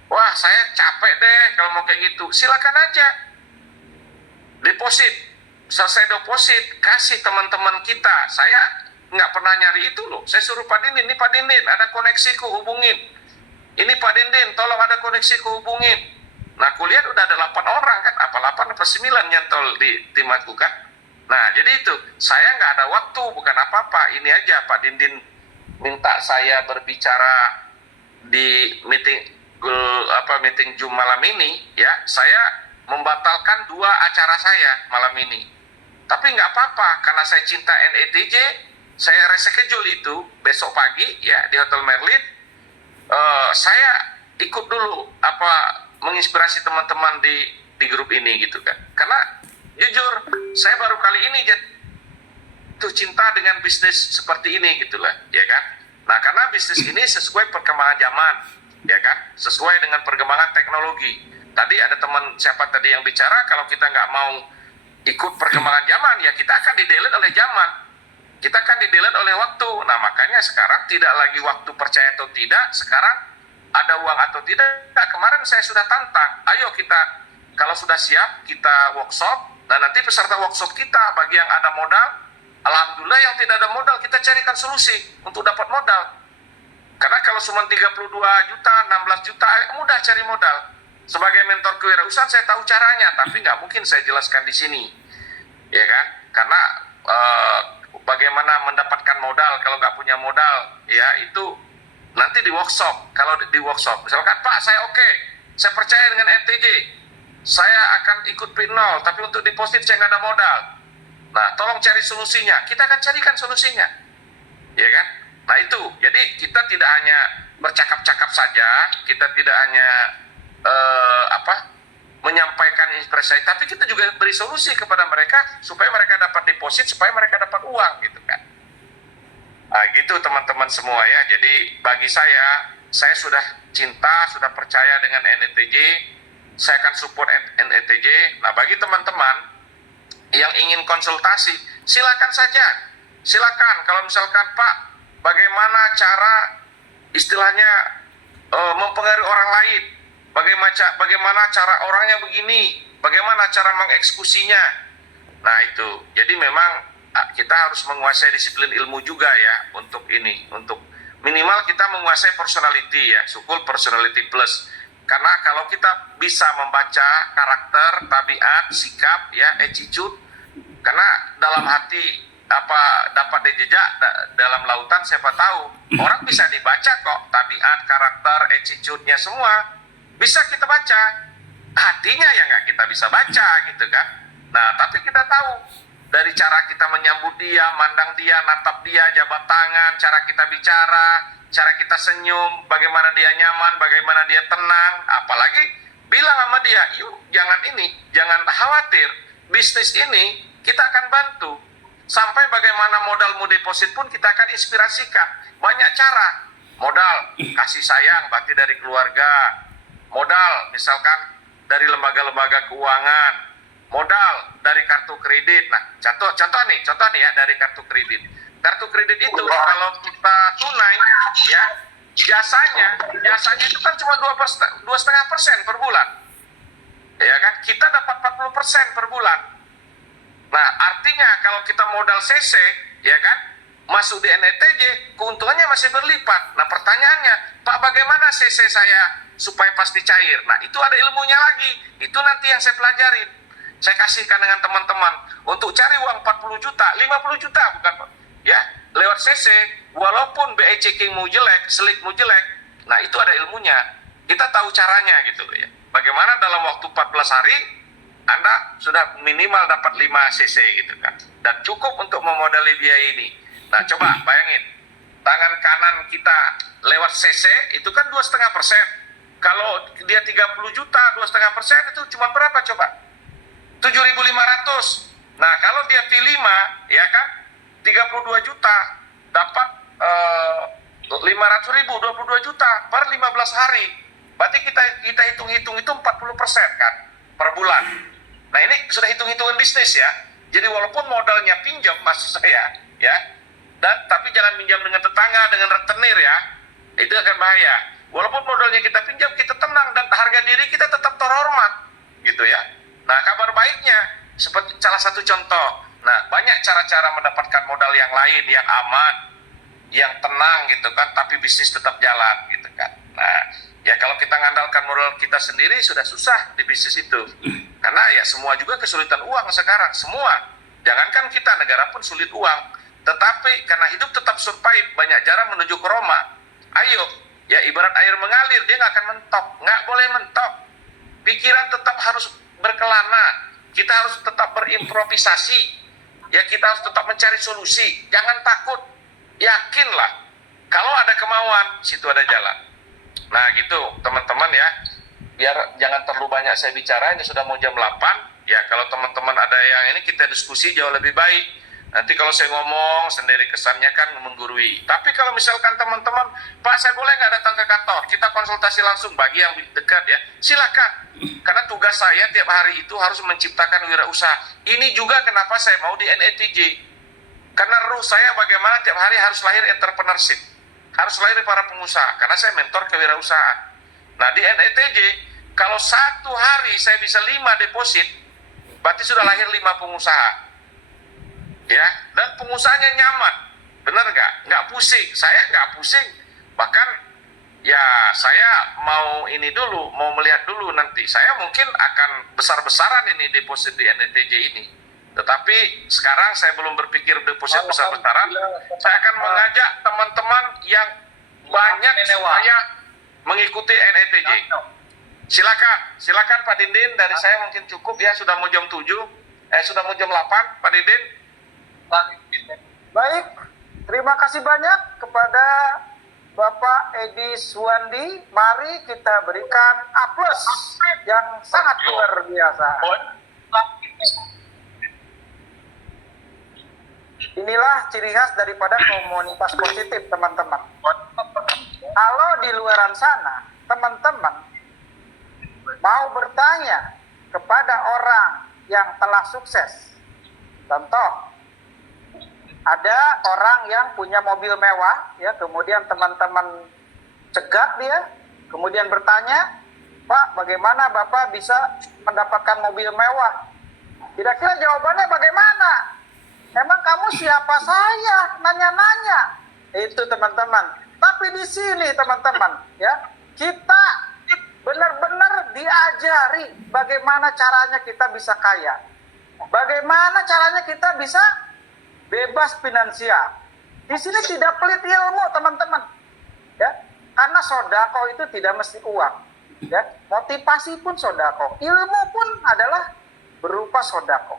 wah saya capek deh kalau mau kayak gitu, silakan aja. Deposit, selesai deposit, kasih teman-teman kita. Saya nggak pernah nyari itu loh. Saya suruh Pak Dindin, ini Pak Dindin, ada koneksiku, hubungin. Ini Pak Dindin, tolong ada koneksiku, hubungin. Nah, kuliah udah ada 8 orang kan, apa 8 apa 9 nyantol di tim aku kan. Nah, jadi itu, saya nggak ada waktu, bukan apa-apa. Ini aja Pak Dindin minta saya berbicara di meeting Zoom malam ini, ya, saya membatalkan 2 acara saya malam ini. Tapi nggak apa-apa, karena saya cinta NETJ, saya reschedule itu besok pagi ya di Hotel Merlin. Saya ikut dulu menginspirasi teman-teman di grup ini gitu kan. Karena jujur saya baru kali ini jatuh cinta dengan bisnis seperti ini gitulah, ya kan. Nah, karena bisnis ini sesuai perkembangan zaman, ya kan, sesuai dengan perkembangan teknologi. Tadi ada teman siapa tadi yang bicara kalau kita nggak mau ikut perkembangan zaman, ya kita akan di-delete oleh zaman. Kita akan di-delete oleh waktu. Nah, makanya sekarang tidak lagi waktu percaya atau tidak, sekarang ada uang atau tidak. Nah, kemarin saya sudah tantang, ayo kita, kalau sudah siap, kita workshop, dan nanti peserta workshop kita, bagi yang ada modal, alhamdulillah yang tidak ada modal, kita carikan solusi untuk dapat modal. Karena kalau cuma 32 juta, 16 juta, mudah cari modal. Sebagai mentor kewirausahaan, saya tahu caranya, tapi nggak mungkin saya jelaskan di sini. Ya kan? Karena bagaimana mendapatkan modal kalau nggak punya modal, ya itu nanti di workshop. Kalau di workshop, misalkan Pak saya oke, saya percaya dengan NTJ, saya akan ikut P0, tapi untuk deposit saya nggak ada modal. Nah, tolong cari solusinya. Kita akan carikan solusinya, ya kan? Nah itu, jadi kita tidak hanya bercakap-cakap saja, kita tidak hanya menyampaikan inspirasi, tapi kita juga beri solusi kepada mereka supaya mereka dapat deposit, supaya mereka dapat uang gitu kan. Nah gitu teman-teman semua ya. Jadi bagi saya sudah cinta, sudah percaya dengan NTJ, saya akan support NTJ. Nah bagi teman-teman yang ingin konsultasi, silakan saja. Silakan, kalau misalkan Pak, bagaimana cara istilahnya mempengaruhi orang lain, bagaimana cara orangnya begini, bagaimana cara mengeksekusinya. Nah itu, jadi memang kita harus menguasai disiplin ilmu juga ya untuk ini, untuk minimal kita menguasai personality ya, Sukul personality plus. Karena kalau kita bisa membaca karakter, tabiat, sikap ya, attitude, karena dalam hati dapat dijejak dalam lautan siapa tahu, orang bisa dibaca kok, tabiat, karakter, attitude-nya semua bisa kita baca, hatinya ya nggak kita bisa baca gitu kan. Nah tapi kita tahu dari cara kita menyambut dia, mandang dia, natap dia, jabat tangan, cara kita bicara, cara kita senyum, bagaimana dia nyaman, bagaimana dia tenang, apalagi bilang sama dia, yuk jangan khawatir, bisnis ini kita akan bantu. Sampai bagaimana modal mau deposit pun kita akan inspirasikan. Banyak cara. Modal kasih sayang berarti dari keluarga. Modal misalkan dari lembaga-lembaga keuangan. Modal dari kartu kredit. Nah, contoh nih ya dari kartu kredit. Kartu kredit itu kalau kita tunai ya, jasanya itu kan cuma 2,5% per bulan. Ya kan? Kita dapat 40% per bulan. Nah, artinya kalau kita modal CC, ya kan, masuk di NTJ, keuntungannya masih berlipat. Nah, pertanyaannya, Pak, bagaimana CC saya supaya pasti cair? Nah, itu ada ilmunya lagi. Itu nanti yang saya pelajarin. Saya kasihkan dengan teman-teman. Untuk cari uang 40 juta, 50 juta bukan, Pak. Ya, lewat CC, walaupun BI checking mau jelek, selik mau jelek, nah itu ada ilmunya. Kita tahu caranya gitu loh ya. Bagaimana dalam waktu 14 hari, Anda sudah minimal dapat 5 cc gitu kan. Dan cukup untuk memodali biaya ini. Nah coba bayangin, tangan kanan kita lewat cc itu kan 2,5%. Kalau dia 30 juta, 2,5% itu cuma berapa coba? 7.500. Nah kalau dia P5 ya kan, 32 juta dapat 500.000, 22 juta per 15 hari. Berarti kita hitung-hitung itu 40% kan per bulan. Nah ini sudah hitung-hitungan bisnis ya. Jadi walaupun modalnya pinjam maksud saya ya, tapi jangan pinjam dengan tetangga, dengan rentenir ya, itu akan bahaya. Walaupun modalnya kita pinjam, kita tenang dan harga diri kita tetap terhormat gitu ya. Nah kabar baiknya seperti salah satu contoh. Nah banyak cara-cara mendapatkan modal yang lain yang aman, yang tenang gitu kan, tapi bisnis tetap jalan gitu kan. Nah ya kalau kita ngandalkan modal kita sendiri sudah susah di bisnis itu. Karena ya semua juga kesulitan uang sekarang, semua. Jangankan kita, negara pun sulit uang. Tetapi karena hidup tetap survive, banyak jalan menuju ke Roma. Ayo, ya ibarat air mengalir, dia nggak akan mentok. Nggak boleh mentok. Pikiran tetap harus berkelana. Kita harus tetap berimprovisasi. ya kita harus tetap mencari solusi. Jangan takut, yakinlah. Kalau ada kemauan, situ ada jalan. Nah gitu teman-teman ya, biar jangan terlalu banyak saya bicara, ini sudah mau jam 8. Ya kalau teman-teman ada yang ini, kita diskusi jauh lebih baik. Nanti kalau saya ngomong sendiri kesannya kan menggurui. Tapi kalau misalkan teman-teman, Pak saya boleh nggak datang ke kantor, kita konsultasi langsung bagi yang dekat ya, silakan. Karena tugas saya tiap hari itu harus menciptakan wirausaha. Ini juga kenapa saya mau di NETJ. Karena ruh saya bagaimana tiap hari harus lahir entrepreneurship, harus lahir para pengusaha, karena saya mentor kewirausahaan. Nah di NETJ, kalau satu hari saya bisa 5 deposit, berarti sudah lahir 5 pengusaha. Ya, dan pengusahanya nyaman, benar nggak pusing, saya nggak pusing, bahkan ya saya mau ini dulu, mau melihat dulu nanti, saya mungkin akan besar-besaran ini deposit di NETJ ini, tetapi sekarang saya belum berpikir deposit besar-besaran, saya akan mengajak teman-teman yang banyak supaya mengikuti NETJ. Silakan Pak Dindin, dari saya mungkin cukup ya, sudah mau jam 7, sudah mau jam 8, Pak Dindin. Baik, terima kasih banyak kepada Bapak Edi Suwandi. Mari kita berikan aplaus yang sangat luar biasa. Inilah ciri khas daripada komunitas positif, teman-teman. Kalau di luaran sana, teman-teman mau bertanya kepada orang yang telah sukses. Contoh, ada orang yang punya mobil mewah, ya, kemudian teman-teman cegat dia, kemudian bertanya, Pak, bagaimana Bapak bisa mendapatkan mobil mewah? Kira-kira jawabannya bagaimana? Emang kamu siapa saya? Nanya-nanya. Itu teman-teman. Tapi di sini teman-teman, ya, kita benar-benar diajari bagaimana caranya kita bisa kaya. Bagaimana caranya kita bisa bebas finansial. Di sini tidak pelit ilmu, teman-teman. Ya, karena sodako itu tidak mesti uang. Ya, motivasi pun sodako, ilmu pun adalah berupa sodako.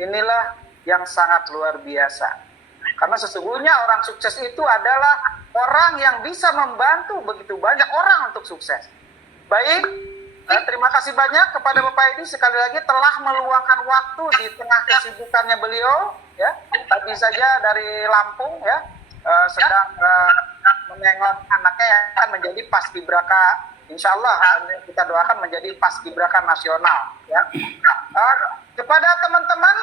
Inilah yang sangat luar biasa. Karena sesungguhnya orang sukses itu adalah orang yang bisa membantu begitu banyak orang untuk sukses. Baik, terima kasih banyak kepada Bapak Edi sekali lagi telah meluangkan waktu di tengah kesibukannya beliau. Ya, tadi saja dari Lampung ya, sedang menengok anaknya yang akan menjadi paskibraka, insya Allah kita doakan menjadi paskibraka nasional ya. Kepada teman-teman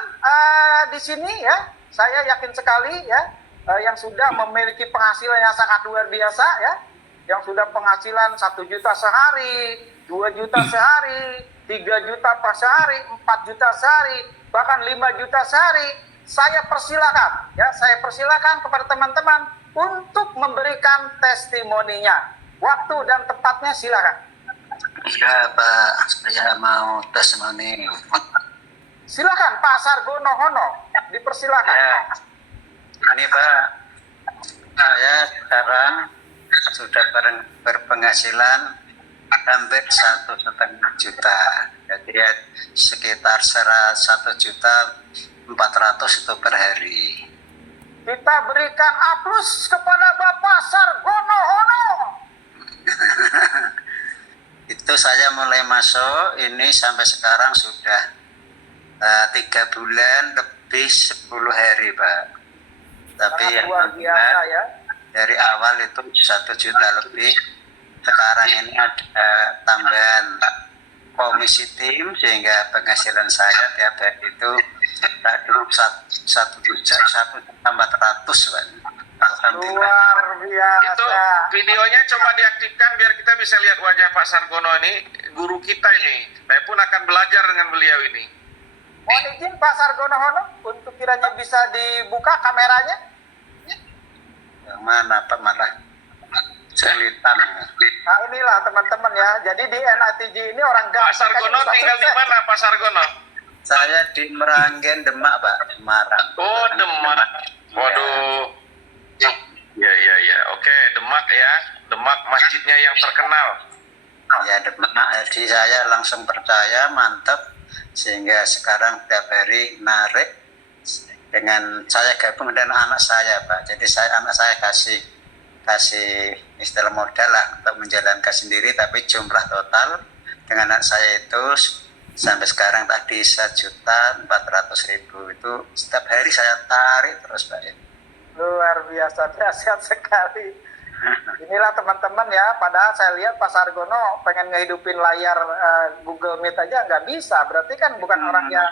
di sini ya, saya yakin sekali ya, yang sudah memiliki penghasilan yang sangat luar biasa ya, yang sudah penghasilan 1 juta sehari, 2 juta sehari, 3 juta per sehari, 4 juta sehari, bahkan 5 juta sehari. Saya persilakan kepada teman-teman untuk memberikan testimoninya. Waktu dan tempatnya silakan. Ya Pak, saya mau testimoni. Silakan Pak Sargono Hono, dipersilakan. Ya, ini Pak, saya sekarang sudah berpenghasilan hampir 1,5 juta. Jadi ya, sekitar 1.400.000 itu per hari. Kita berikan aplaus kepada Bapak Sargono Hono. Itu saya mulai masuk ini sampai sekarang sudah 3 bulan lebih 10 hari Pak. Tapi Sangat yang luar biasa ya. dari awal itu 1 juta lebih. Sekarang ini ada tambahan komisi tim sehingga penghasilan saya tiap hari itu satu juta 1.400.000 Pak. Alhamdulillah. Luar biasa. Itu videonya coba diaktifkan biar kita bisa lihat wajah Pak Sargono ini, guru kita ini. Saya pun akan belajar dengan beliau ini. Mohon izin Pak Sargono Hono untuk kiranya bisa dibuka kameranya. Yang mana Pak malah selitan. Nah inilah teman-teman ya. Jadi di NATJ ini orang Pak Sargono tinggal di mana Pak Sargono? Saya di Meranggen, Demak Pak, Semarang. Oh Demak. Waduh. Ya. Oke, Demak ya. Demak masjidnya yang terkenal. Ya Demak. Jadi saya langsung percaya, mantap. Sehingga sekarang tiap hari narik dengan saya gabung dengan anak saya Pak. Jadi anak saya kasih istilah modal lah untuk menjalankan sendiri, tapi jumlah total dengan anak saya itu sampai sekarang tadi 1.400.000 itu setiap hari saya tarik terus Pak ya. Luar biasa, dahsyat sekali. Inilah teman-teman ya, padahal saya lihat Pak Sargono pengen ngehidupin layar Google Meet aja nggak bisa, berarti kan bukan orang yang...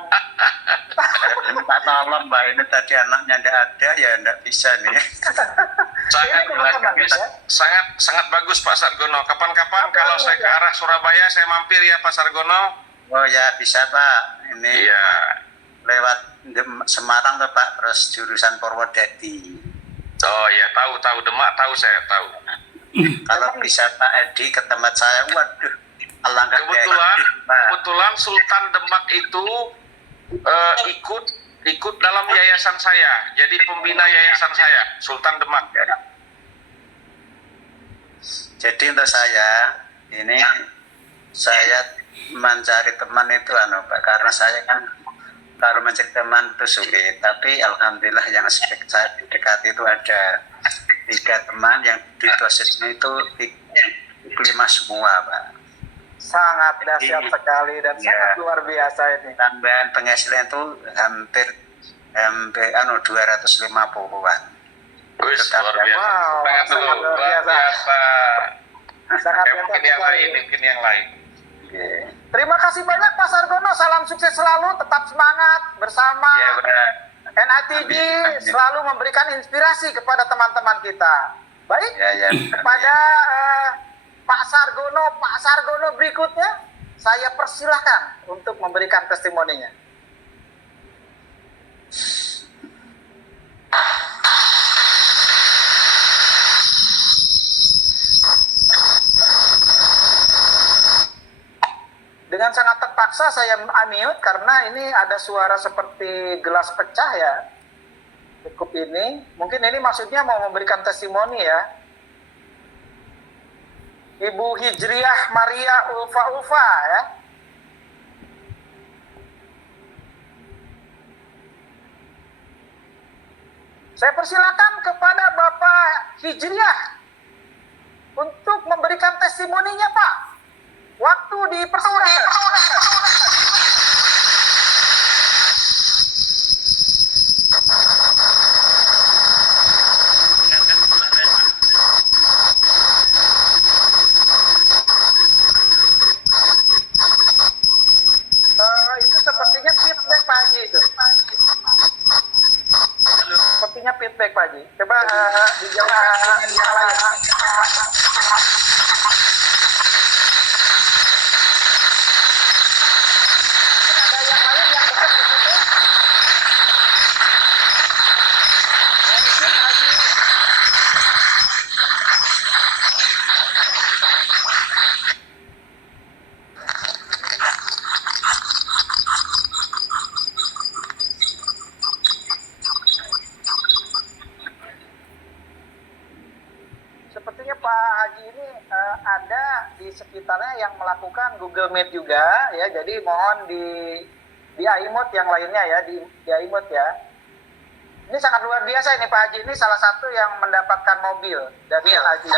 Minta tolong Mbak, ini tadi anaknya nggak ada ya nggak bisa nih. Sangat, Ini teman-teman, ya. sangat bagus Pak Sargono. Kapan-kapan kalau saya ke arah Surabaya, saya mampir ya Pak Sargono. Oh ya bisa Pak, ini Iya. lewat Semarang tuh Pak, terus jurusan Purwodadi. Oh ya, tahu Demak, saya tahu. Kalau bisa Pak Edi ke tempat saya, waduh, alangkah Kebetulan Sultan Demak itu ikut dalam yayasan saya, jadi pembina yayasan saya, Sultan Demak. Jadi untuk saya mencari teman itu Pak, karena saya kan kalau mencari teman itu sulit, tapi alhamdulillah yang saya dekati itu ada 3 teman yang di dosisnya itu 5 semua Pak. Sangat dahsyat sekali dan sangat luar biasa ini. Tambahan penghasilan itu hampir 250-an. Wih, luar biasa. Wow, Sangat sangat luar biasa. Sangat Mungkin yang lain. Oke. Terima kasih banyak Pak Sargono, salam sukses selalu, tetap semangat bersama Ya benar. NITG, selalu memberikan inspirasi kepada teman-teman kita. Baik, Ya. kepada Pak Sargono berikutnya, saya persilahkan untuk memberikan testimoninya. Dengan sangat terpaksa saya unmute karena ini ada suara seperti gelas pecah ya. Cukup ini, mungkin ini maksudnya mau memberikan testimoni ya. Ibu Hijriah Maria Ulfa ya. Saya persilakan kepada Bapak Hijriah untuk memberikan testimoninya Pak. Waktu dipersilakan. Itu sepertinya feedback Pak Haji itu. Sepertinya feedback Pak Haji. Coba dijawab dengan yang lain. Ada yang lain yang dekat di situ? Mungkin Haji. Sepertinya Pak Haji ini ada di sekitarnya yang melakukan Google Meet juga ya, jadi mohon di iMute yang lainnya ya, di iMute ya. Ini sangat luar biasa ini Pak Haji, ini salah satu yang mendapatkan mobil dari Haji.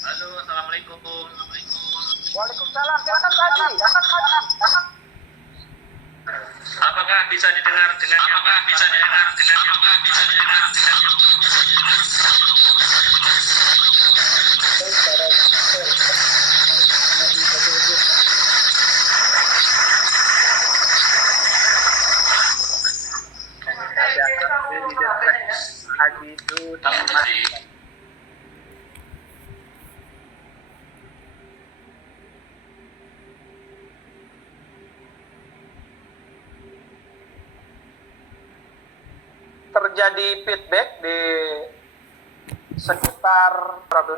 Halo, assalamualaikum. Waalaikumsalam, silakan Pak Haji. Apakah bisa didengar dengan Haji itu terjadi feedback di sekitar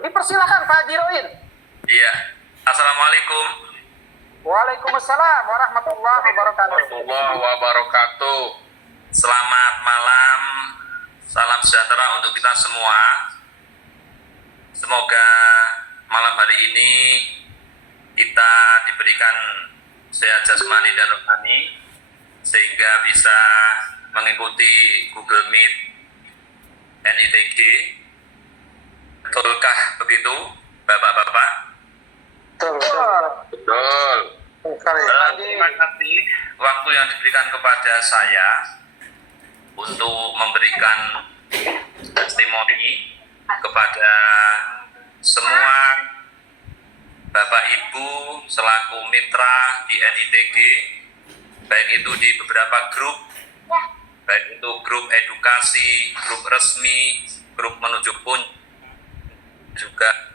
dipersilakan Pak Haji Roin. Iya. Assalamualaikum. Waalaikumsalam warahmatullahi wabarakatuh. Warahmatullahi wabarakatuh. Selamat malam. Salam sejahtera untuk kita semua. Semoga malam hari ini kita diberikan sehat jasmani dan rohani sehingga bisa mengikuti Google Meet NITG. Betulkah begitu, Bapak-bapak? Betul. Terima kasih waktu yang diberikan kepada saya untuk memberikan testimoni kepada semua Bapak Ibu selaku mitra di NITG, baik itu di beberapa grup, baik itu grup edukasi, grup resmi, grup menuju pun juga